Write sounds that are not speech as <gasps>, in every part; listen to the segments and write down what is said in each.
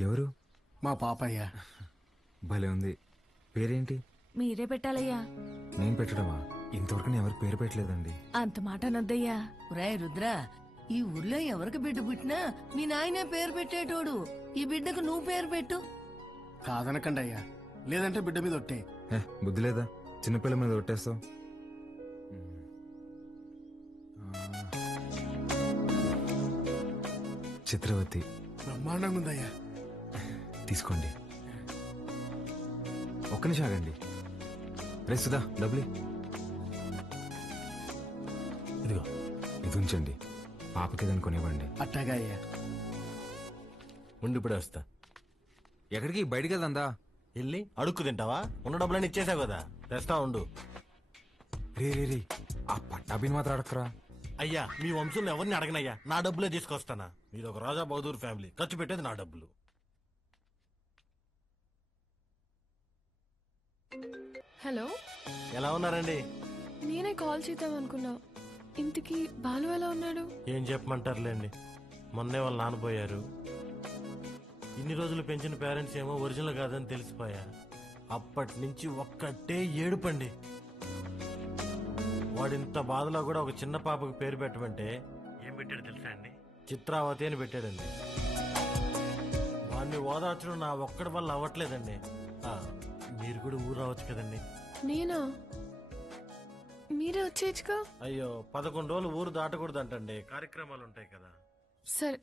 ఎవరు? మా పాపయ్య. భలే ఉంది. పేరేంటి? మీరే పెట్టాలయ్యా. నేను పెట్టడమా? ఇంతవరకు నేను ఎవరికి పేరు పెట్టలేదండి. అంత మాట అనొద్దయ్యా. రాయ్ రుద్ర ఈ ఊర్లో ఎవరికి బిడ్డ పుట్టినా మీ నాయనే పేరు పెట్టేటోడు. ఈ బిడ్డకు నువ్వు పేరు పెట్టు. కాదనకండి అయ్యా లేదంటే బిడ్డ మీద ఒట్టే. బుద్ధి లేదా? చిన్నపిల్ల మీద కొట్టేస్తావు చిత్రవతి బ్రహ్మాండంగా ఉందయ్యా తీసుకోండి. ఒక్క నిమిషం ఆగండి. రే సుధా డబ్బులు ఇదిగో ఇది ఉంచండి. పాపకి ఏదైనా కొనివ్వండి. అట్టాగా అయ్యా ఉండి ఇప్పుడే వస్తా. ఎక్కడికి? బయటికి వెళ్దా వెళ్ళి అడుక్కు తింటావా? ఉన్న డబ్బులన్నీ ఇచ్చేసావు కదా. తెస్తా ఉండు. రే రే రే ఆ పట్టాభిని మాత్రం అడగరా అయ్యా మీ వంశంలో ఎవరిని అడగనయ్యా? నా డబ్బులే తీసుకొస్తానా? మీది ఒక రాజా బహదూర్ ఫ్యామిలీ. ఖర్చు పెట్టేది నా డబ్బులు. హలో? ఎలా ఉన్నారండి? నేనే కాల్ చేద్దాం అనుకున్నా. ఇంటికి బాలు ఎలా ఉన్నాడు? ఏం చెప్పమంటారులేండి. మొన్నే వాళ్ళు నానపోయారు ఇన్ని రోజులు పెంచిన పేరెంట్స్ ఏమో ఒరిజినల్ కాదని తెలిసిపోయా. అప్పటి నుంచి ఒక్కటే ఏడుపండి. వాడింత బాధలో కూడా ఒక చిన్న పాపకు పేరు పెట్టమంటే ఏం పెట్టాడు తెలుసా అండి? చిత్రావతి అని పెట్టాడండి. వాడిని ఓదార్చడం నా ఒక్కడి వల్ల అవ్వట్లేదండి. మీరు కూడా ఊరు రావచ్చు కదండి. నేనా? మీరే వచ్చేయచ్చుగా అయ్యో పదకొండు రోజులు ఊరు దాటకూడదంటండి. కార్యక్రమాలు ఉంటాయి కదా. సరే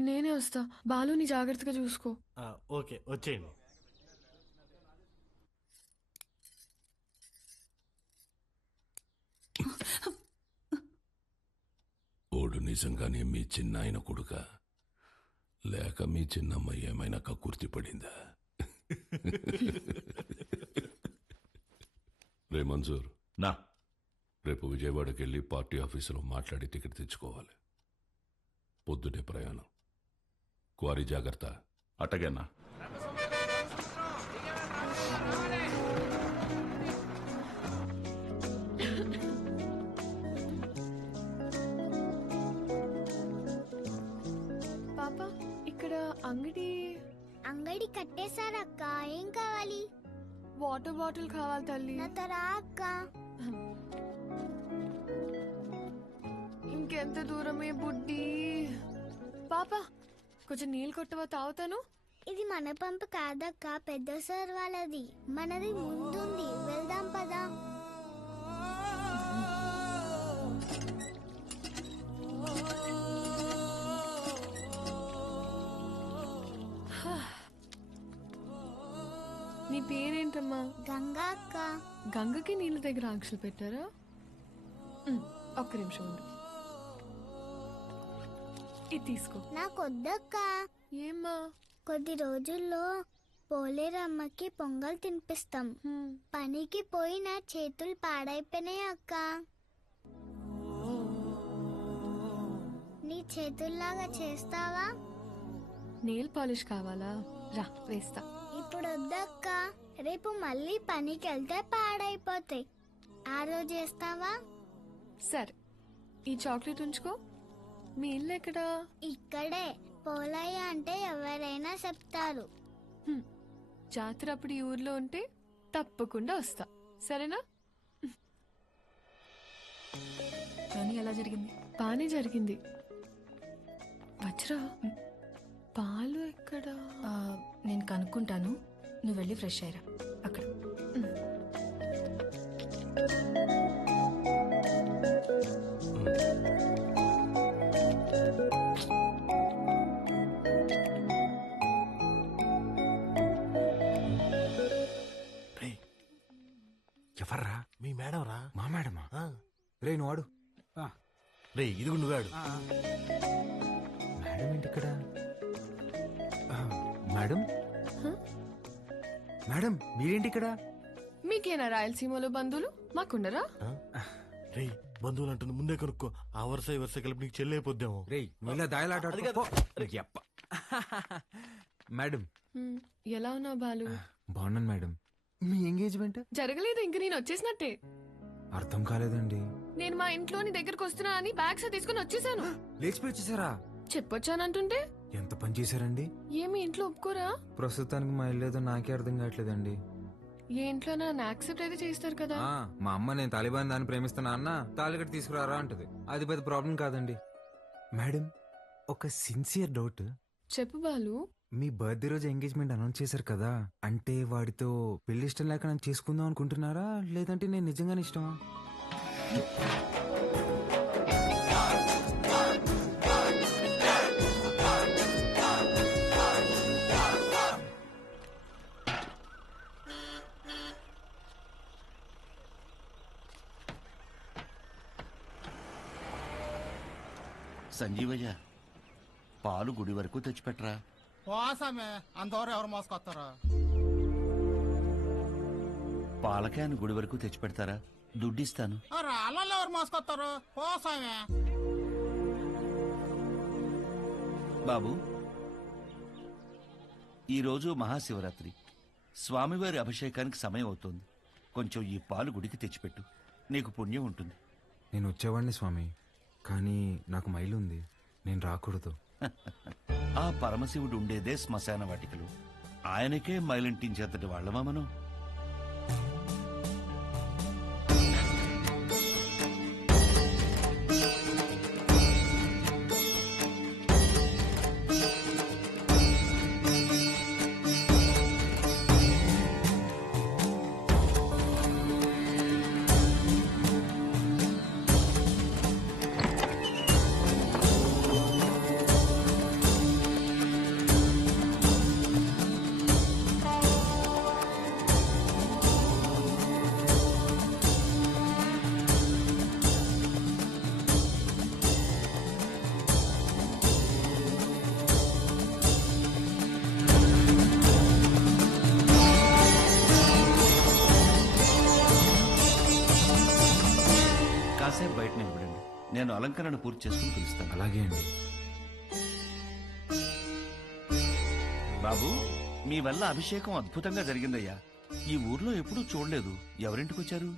నేనే వస్తా. బాలుని జాగ్రత్తగా చూసుకో. ఆ, ఓకే వచ్చేయండి. ఓడు నిజంగానే మీ చిన్నాయన కొడుక? లేక మీ చిన్నమ్మ ఏమైనా కక్కుర్తి పడిందా? రే మంజూర్. నా. రేపు విజయవాడకి వెళ్ళి పార్టీ ఆఫీసులో మాట్లాడి టికెట్ తెచ్చుకోవాలి. పొద్దుటే ప్రయాణం. క్వారీ జాగ్రత్త. అట్టగన్నా పాప ఇక్కడ అంగడి అంగడి కట్టేశారక్క. ఏం కావాలి? వాటర్ బాటిల్ కావాలి తల్లి. నాతో రా అక్క ఇంకెంత దూరమే బుడ్డి. పాప కొంచెం నీళ్ళు కొట్టవా తాగుతాను? ఇది మన పంపు కాదక్క పెద్ద సార్ వాళ్ళది మనది ముందుంది. నీ పేరేంటమ్మా? గంగా అక్క. గంగకి నీళ్ళ దగ్గర ఆంక్షలు పెట్టారా? ఉమ్, ఒక్క నిమిషం ఉండు. ఇది తీసుకో. నాకు వద్దక్క ఏమ్మా? కొద్ది రోజుల్లో పోలేరమ్మకి పొంగల్ తినిపిస్తాం. హ్మ్, పనికి పోయి నా చేతులు పాడైపోయినాయి అక్క. నీ చేతుల్లాగా చేస్తావా? నెయిల్ పాలిష్ కావాలా? రా వేస్తా. ఇప్పుడు వద్దక్క రేపు మళ్ళీ పనికి వెళ్తే పాడైపోతాయి. ఆ రోజు చేస్తావా? సరే. ఈ చాక్లెట్ ఉంచుకో. మీ ఇల్లు ఎక్కడా? ఇక్కడే. పోలయ్య అంటే ఎవరైనా చెప్తారు. హ్మ్, జాతర అప్పుడు ఈ ఊర్లో ఉంటే తప్పకుండా వస్తా. సరేనా? జర్నీ ఎలా జరిగింది? బానే జరిగింది. వజ్రా పాలు ఎక్కడా? నేను కనుక్కుంటాను. నువ్వు వెళ్ళి ఫ్రెష్ అయ్యరా. అక్కడ. ఎవర్రా? మీ మేడం రా మా మేడమా? రే నువ్వు ఆడు. రే ఇది కూడా నువ్వాడు మేడం ఏంటి ఇక్కడ? మేడం? మేడం మీరేంటి ఇక్కడ? మీకేనా రాయలసీమలో బంధువులు? మాకుండరా రే బంధువులు అంటుంది ముందే కనుక్కో. ఆ వరుస ఈ వరుస కలిపి నీకు చెల్లైపోద్దాము రే నువ్వు ఇలా దాయలాట. మేడం. ఎలా ఉన్నావు బాలు? బాగున్నాను మేడం. మీ ఎంగేజ్మెంట్? జరగలేదు ఇంక నేను వచ్చేసినట్టే. అర్థం కాలేదండి. నేను మా ఇంట్లో నీ దగ్గరకు వస్తున్నా అని బ్యాగ్స్ తీసుకుని వచ్చేసాను. <gasps> లేచిపోయి వచ్చేసారా? చెప్పొచ్చానంటుంటే? ఎంత పని చేశారండి? ఏమి ఇంట్లో ఒప్పుకోరా? ప్రస్తుతానికి మా ఇల్లేదో నాకే అర్థం కావట్లేదండి. ఏ ఇంట్లో నన్ను యాక్సెప్ట్ అయితే చేస్తారు కదా? ఆ, మా అమ్మ నేను తాలిబాన్ దాన్ని ప్రేమిస్తున్నా అన్న తాలిగట్టు తీసుకురారా అంటది. అది పెద్ద ప్రాబ్లం కాదండి. మేడం ఒక సిన్సియర్ డౌట్. చెప్పు బాలు. మీ బర్త్డే రోజు ఎంగేజ్మెంట్ అనౌన్స్ చేశారు కదా అంటే వాడితో పెళ్ళి ఇష్టం లేక నన్ను చేసుకుందాం అనుకుంటున్నారా? లేదంటే నేను నిజంగానే ఇష్టమా? సంజీవయ్య పాలు గుడి వరకు తెచ్చిపెట్టరా. పోసామే అంతవరకు ఎవరు మోసుకొస్తారా? పాల క్యాన్ గుడి వరకు తెచ్చిపెడతారా? దుడ్డిస్తాను. రాళ్ళల్లో ఎవరు మోసుకొస్తారు? పోసామే బాబు ఈరోజు మహాశివరాత్రి. స్వామివారి అభిషేకానికి సమయం అవుతోంది. కొంచెం ఈ పాలు గుడికి తెచ్చిపెట్టు. నీకు పుణ్యం ఉంటుంది. నేను వచ్చేవాడిని స్వామి. కానీ నాకు మైలు ఉంది నేను రాకూడదు. <laughs> ఆ పరమశివుడు ఉండేదే శ్మశాన వాటికలు. ఆయనకే మైలింటించేతటి వాళ్ళమా మనం? నేను అలంకరణ పూర్తి చేసుకుని పిలుస్తాను. అలాగే అండి. బాబు మీ వల్ల అభిషేకం అద్భుతంగా జరిగిందయ్యా. ఈ ఊర్లో ఎప్పుడూ చూడలేదు. ఎవరింటికి వచ్చారు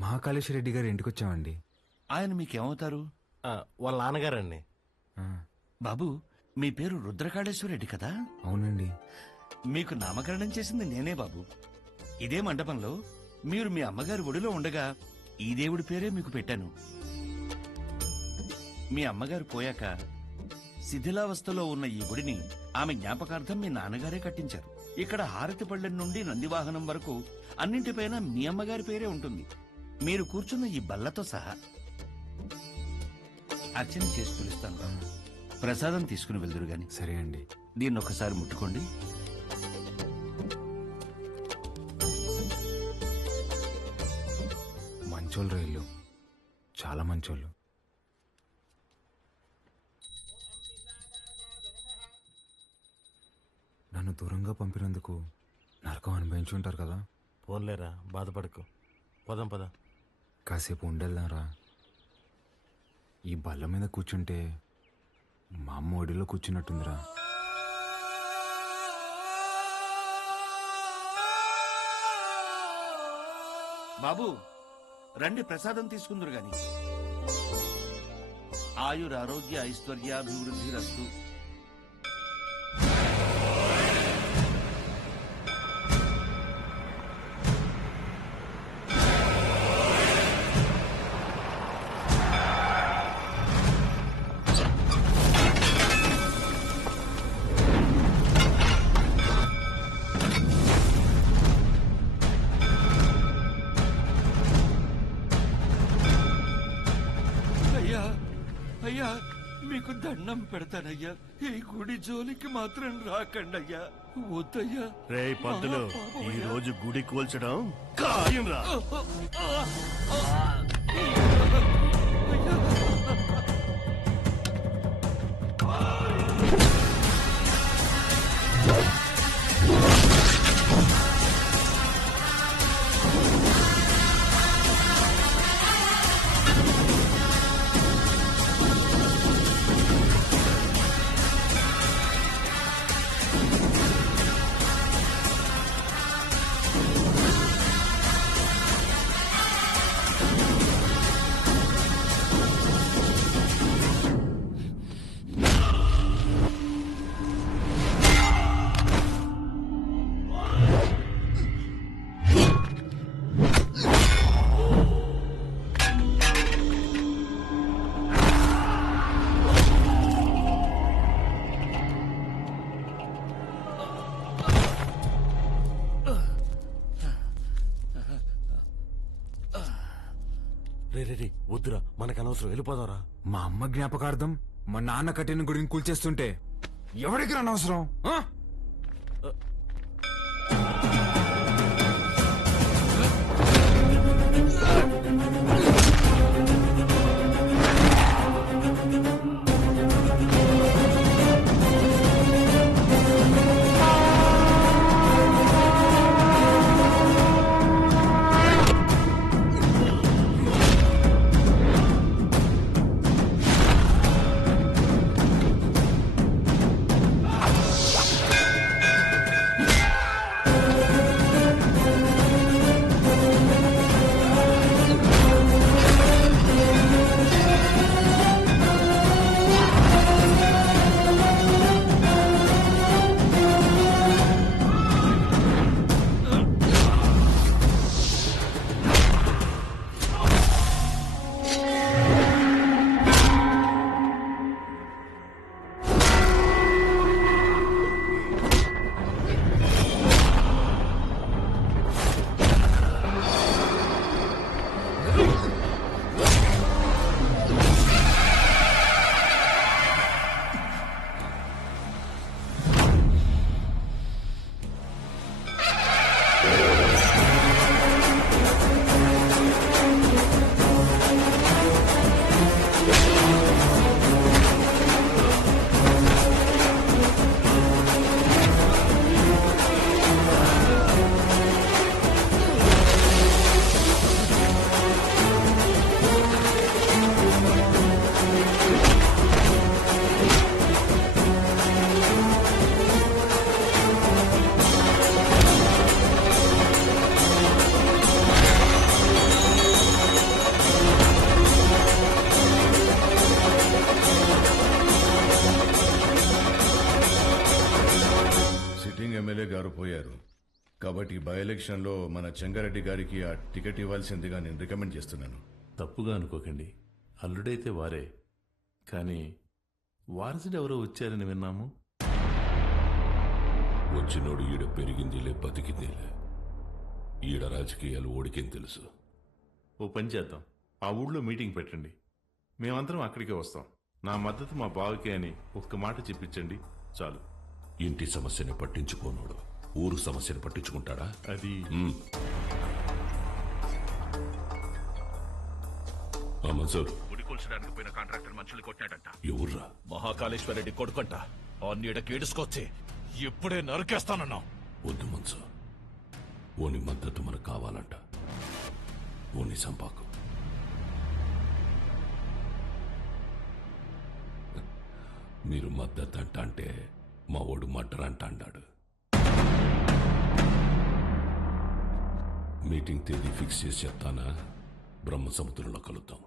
మహాకాళేశ్వర రెడ్డి గారి ఇంటికి వచ్చామండి ఆయన మీకేమవుతారు? ఆ, వాళ్ళ నాన్నగారండి. ఆ, బాబు మీ పేరు రుద్రకాళేశ్వరరెడ్డి కదా? అవునండి. మీకు నామకరణం చేసింది నేనే బాబు. ఇదే మండపంలో మీరు మీ అమ్మగారి ఒడిలో ఉండగా ఈ దేవుడి పేరే మీకు పెట్టాను. మీ అమ్మగారు పోయాక శిథిలావస్థలో ఉన్న ఈ గుడిని ఆమె జ్ఞాపకార్థం మీ నాన్నగారే కట్టించారు. ఇక్కడ హారతి పళ్ళెం నుండి నందివాహనం వరకు అన్నింటిపైన మీ అమ్మగారి పేరే ఉంటుంది. మీరు కూర్చున్న ఈ బల్లతో సహా అర్చన చేసి పిలుస్తాను. ప్రసాదం తీసుకుని వెళ్దురు గాని. సరే అండి. దీన్ని ఒకసారి ముట్టుకోండి. మంచోళ్ళు రైళ్ళు చాలా మంచోళ్ళు. నన్ను దూరంగా పంపినందుకు నరకం అనుభవించి ఉంటారు కదా? పోన్లేరా బాధపడకు. పదం పద. కాసేపు ఉండేద్దాంరా. ఈ బల్ల మీద కూర్చుంటే మా అమ్మ ఒడిలో కూర్చున్నట్టుందిరా. బాబు రండి ప్రసాదం తీసుకుందరు గాని. ఆయుర ఆరోగ్య ఐశ్వర్యాభివృద్ధి రస్తు దండం పెడతానయ్యా. ఈ గుడి జోలికి మాత్రం రాకండి అయ్యా వద్దయ్యా. రే పంతులు ఈ రోజు గుడి కూల్చడం ఖాయం రా వద్దురా మనకు అనవసరం. వెళ్ళిపోదారా. మా అమ్మ జ్ఞాపకార్థం మా నాన్న కట్టిన గుడిని కూల్చేస్తుంటే ఎవరికి అనవసరం ఆ? ఎమ్మెల్యే గారు పోయారు. కాబట్టి బై ఎలక్షన్లో మన చెంగారెడ్డి గారికి ఆ టికెట్ ఇవ్వాల్సిందిగా నేను రికమెండ్ చేస్తున్నాను. తప్పుగా అనుకోకండి. అల్లుడైతే వారే. కానీ వారసుడు ఎవరో వచ్చారని విన్నాము. వచ్చినోడు ఈడ పెరిగిందిలే బతికిందిలే. ఈడ రాజకీయాలు ఓడికేం తెలుసు? ఓ పని చేద్దాం. ఆ ఊళ్ళో మీటింగ్ పెట్టండి. మేమందరం అక్కడికే వస్తాం. నా మద్దతు మా బావకే అని ఒక్క మాట చెప్పించండి. చాలు. ఇంటి సమస్యని పట్టించుకోనోడు. ఊరు సమస్యని పట్టించుకుంటాడా? అది. మన్సూర్. ఉడికొల్చడానికి పోయిన కాంట్రాక్టర్ మనుషులు కొట్టాడంట. ఎవర్రా? మహాకాళేశ్వరరెడ్డి కొడుకంట. ఆ నీడకి ఏడుసుకొచ్చి ఇప్పుడే నరికేస్తానన్నా. వద్దు మన్సూర్. ఓని మద్దతు మనకు కావాలంట. ఓని సంపాకు. మీరు మద్దతు అంట అంటే మా ఓడు మటర్ అంట అన్నాడు. మీటింగ్ తేదీ ఫిక్స్ చేసి చెప్తానా? బ్రహ్మ సముద్రంలో కలుద్దాం.